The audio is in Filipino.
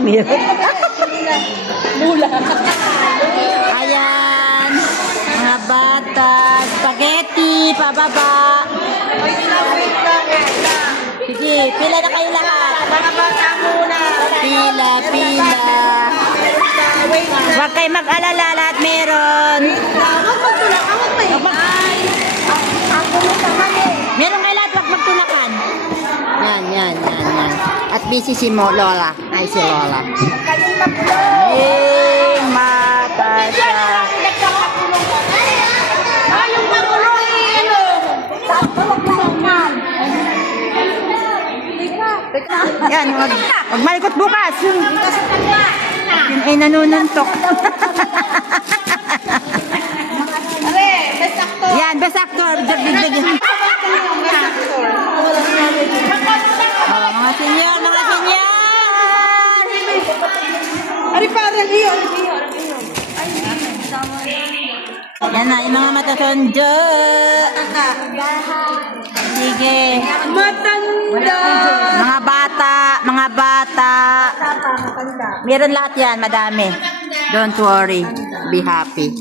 Meron. Mula. Ayan. Mga bata. Spaghetti. Pababa. Sige, pila na kayo lahat. Mga bata muna. Pila, pila. Huwag kayo mag-alala, lahat meron. Meron kayo lahat, huwag magtulakan. Yan. At busy si Lola. Ay, si Lola. Mata siya. Yan, wag malikot bukas. Yun ay nanununtok. Yan, best actor. Mga senior. Ari parang iyo. Yan na, yung mga matatondo. Sige. Matanda. Mga bata. Meron lahat yan, madami. Don't worry. Be happy.